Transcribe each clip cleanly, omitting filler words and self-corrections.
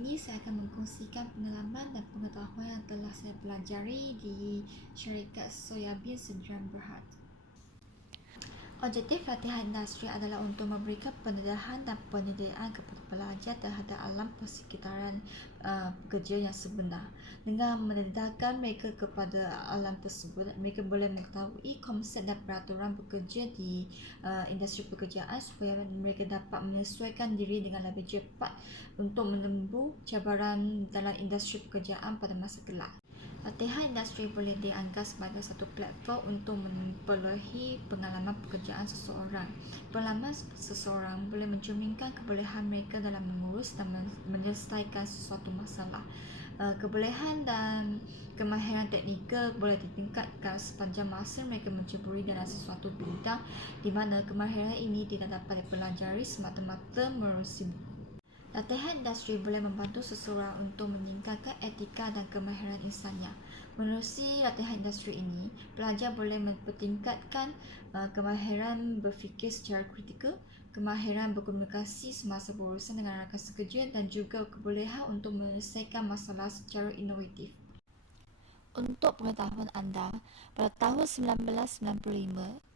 ini saya akan mengkongsikan pengalaman dan pengetahuan yang telah saya pelajari di syarikat Soyabin Sdn Bhd. Objektif latihan industri adalah untuk memberikan pendedahan dan penyediaan kepada pelajar terhadap alam persekitaran pekerja yang sebenar. Dengan mendedahkan mereka kepada alam tersebut, mereka boleh mengetahui konsep dan peraturan bekerja di industri pekerjaan supaya mereka dapat menyesuaikan diri dengan lebih cepat untuk menembus cabaran dalam industri pekerjaan pada masa kelak. Latihan industri boleh dianggap sebagai satu platform untuk memperolehi pengalaman pekerjaan seseorang. Pengalaman seseorang boleh mencerminkan kebolehan mereka dalam mengurus dan menyelesaikan sesuatu masalah. Kebolehan dan kemahiran teknikal boleh ditingkatkan sepanjang masa mereka menceburi dalam sesuatu bidang di mana kemahiran ini tidak dapat dipelajari semata-mata menerusi buku. Latihan industri boleh membantu seseorang untuk meningkatkan etika dan kemahiran insannya. Menerusi latihan industri ini, pelajar boleh mempertingkatkan kemahiran berfikir secara kritikal, kemahiran berkomunikasi semasa berurusan dengan rakan sekerja dan juga kebolehan untuk menyelesaikan masalah secara inovatif. Untuk pengetahuan anda, pada tahun 1995,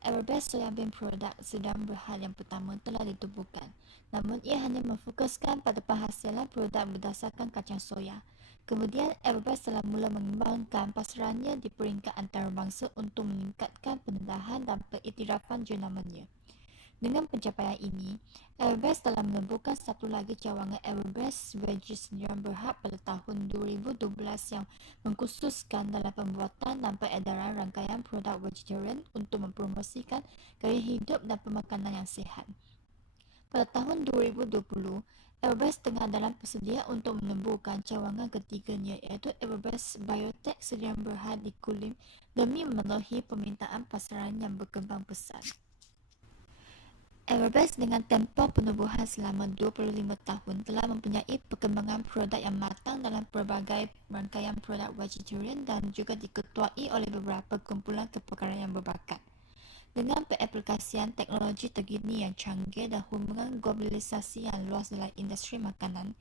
Everbest Soyabin Product Sdn Bhd yang pertama telah ditubuhkan. Namun ia hanya memfokuskan pada penghasilan produk berdasarkan kacang soya. Kemudian Everbest telah mula mengembangkan pasarannya di peringkat antarabangsa untuk meningkatkan pendedahan dan pengiktirafan jenamanya. Dengan pencapaian ini, Everbest telah menemukan satu lagi cawangan Everbest Veggie Sdn Bhd pada tahun 2012 yang mengkhususkan dalam pembuatan dan peredaran rangkaian produk vegetarian untuk mempromosikan gaya hidup dan pemakanan yang sihat. Pada tahun 2020, Everbest tengah dalam persedia untuk menemukan cawangan ketiganya iaitu Everbest Biotech Sdn Bhd di Kulim demi memenuhi permintaan pasaran yang berkembang pesat. Everbest dengan tempoh penubuhan selama 25 tahun telah mempunyai perkembangan produk yang matang dalam pelbagai rangkaian produk vegetarian dan juga diketuai oleh beberapa kumpulan kepakaran yang berbakat. Dengan pengaplikasian teknologi terkini yang canggih dan hubungan globalisasi yang luas dalam industri makanan,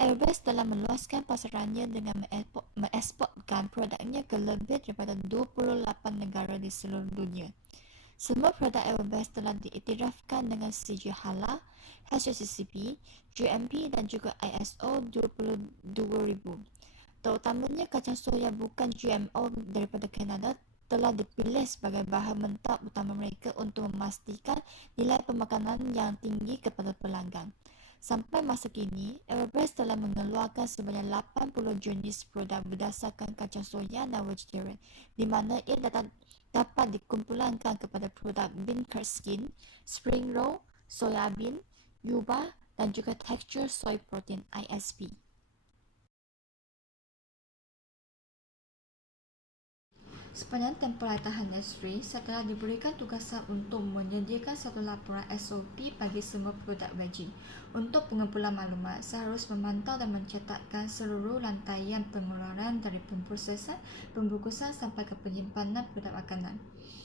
Everbest telah meluaskan pasarannya dengan mengeksporkan produknya ke lebih daripada 28 negara di seluruh dunia. Semua produk Everbest telah diiktirafkan dengan sijil halal, HACCP, GMP dan juga ISO 22000. Terutamanya kacang soya bukan GMO daripada Kanada telah dipilih sebagai bahan mentah utama mereka untuk memastikan nilai pemakanan yang tinggi kepada pelanggan. Sampai masa kini, Everbest telah mengeluarkan sebanyak 80 jenis produk berdasarkan kacang soya dan vegetarian, di mana ia dapat dikumpulkan kepada produk bean curd skin, spring roll, soya bean, yuba dan juga texture soy protein ISP. Sepanjang tempoh latihan industri, saya telah diberikan tugasan untuk menyediakan satu laporan SOP bagi semua produk veggie. Untuk pengumpulan maklumat, saya harus memantau dan mencatatkan seluruh lantaian pengeluaran dari pemprosesan, pembungkusan sampai ke penyimpanan produk makanan.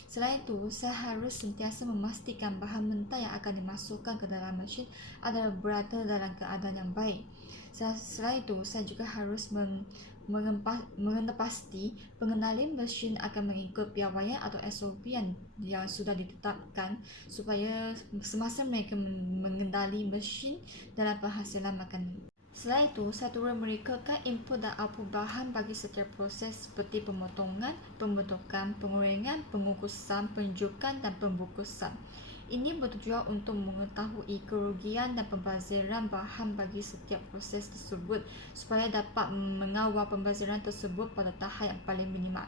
Selain itu, saya harus sentiasa memastikan bahan mentah yang akan dimasukkan ke dalam mesin adalah berada dalam keadaan yang baik. Selain itu, saya juga harus mengenali pengendali mesin akan mengikut piawaian atau SOP yang sudah ditetapkan supaya semasa mereka mengendali mesin dalam penghasilan makanan. Selain itu, saya turut merekodkan input dan output bahan bagi setiap proses seperti pemotongan, pembentukan, pengorengan, pengukusan, penunjukan dan pembungkusan. Ini bertujuan untuk mengetahui kerugian dan pembaziran bahan bagi setiap proses tersebut supaya dapat mengawal pembaziran tersebut pada tahap yang paling minimal.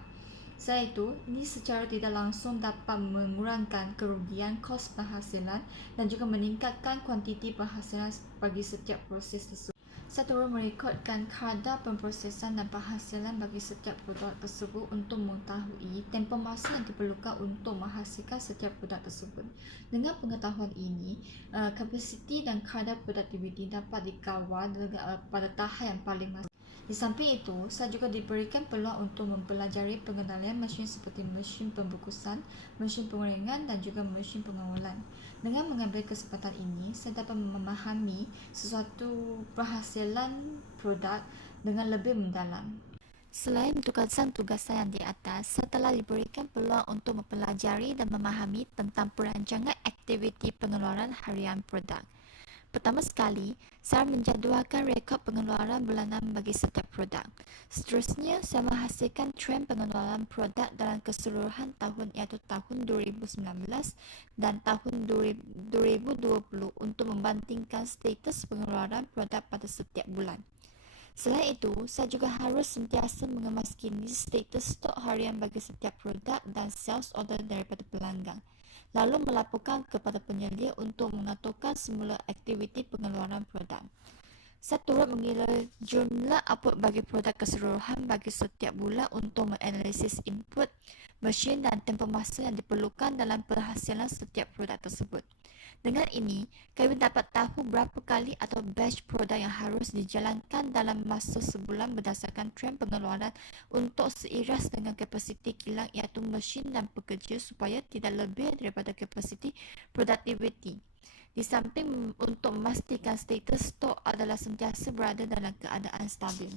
Selain itu, ini secara tidak langsung dapat mengurangkan kerugian kos penghasilan dan juga meningkatkan kuantiti penghasilan bagi setiap proses tersebut. Saya turut merekodkan kadar pemprosesan dan penghasilan bagi setiap produk tersebut untuk mengetahui tempoh masa yang diperlukan untuk menghasilkan setiap produk tersebut. Dengan pengetahuan ini, kapasiti dan kadar produktiviti dapat dikawal pada tahap yang paling masing. Di samping itu, saya juga diberikan peluang untuk mempelajari pengendalian mesin seperti mesin pembungkusan, mesin pengeringan dan juga mesin pengawalan. Dengan mengambil kesempatan ini, saya dapat memahami sesuatu perhasilan produk dengan lebih mendalam. Selain tugasan-tugasan yang di atas, saya telah diberikan peluang untuk mempelajari dan memahami tentang perancangan aktiviti pengeluaran harian produk. Pertama sekali, saya menjadualkan rekod pengeluaran bulanan bagi setiap produk. Seterusnya, saya menghasilkan trend pengeluaran produk dalam keseluruhan tahun iaitu tahun 2019 dan tahun 2020 untuk membandingkan status pengeluaran produk pada setiap bulan. Selain itu, saya juga harus sentiasa mengemaskini status stok harian bagi setiap produk dan sales order daripada pelanggan, lalu melaporkan kepada penyedia untuk mengaturkan semula aktiviti pengeluaran produk. Saya turut mengira jumlah output bagi produk keseluruhan bagi setiap bulan untuk menganalisis input, mesin dan tempoh masa yang diperlukan dalam penghasilan setiap produk tersebut. Dengan ini, kami dapat tahu berapa kali atau batch produk yang harus dijalankan dalam masa sebulan berdasarkan trend pengeluaran untuk seiras dengan kapasiti kilang iaitu mesin dan pekerja supaya tidak lebih daripada kapasiti produktiviti. Di samping untuk memastikan status stok adalah sentiasa berada dalam keadaan stabil.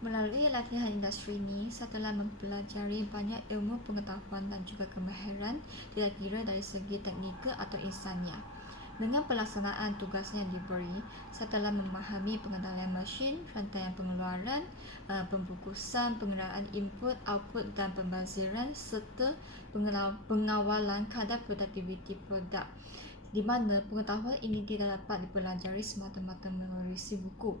Melalui latihan industri ini, saya telah mempelajari banyak ilmu pengetahuan dan juga kemahiran tidak kira dari segi teknikal atau insania. Dengan pelaksanaan tugas yang diberi, saya telah memahami pengendalian mesin, rantaian pengeluaran, pembungkusan, pengenalan input, output dan pembaziran serta pengawalan kadar produktiviti produk, di mana pengetahuan ini tidak dapat dipelajari semata-mata melalui buku,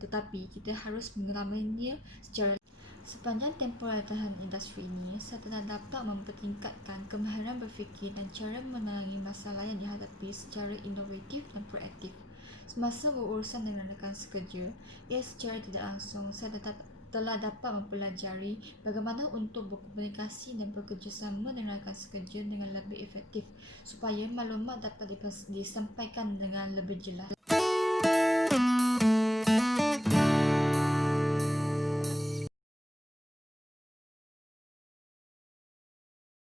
tetapi kita harus mengalaminya secara. Sepanjang tempoh latihan industri ini, saya telah dapat mempertingkatkan kemahiran berfikir dan cara menangani masalah yang dihadapi secara inovatif dan proaktif. Semasa berurusan dengan rekan sekerja, secara tidak langsung saya telah dapat mempelajari bagaimana untuk berkomunikasi dan bekerjasama dengan rakan sekerja dengan lebih efektif supaya maklumat dapat disampaikan dengan lebih jelas.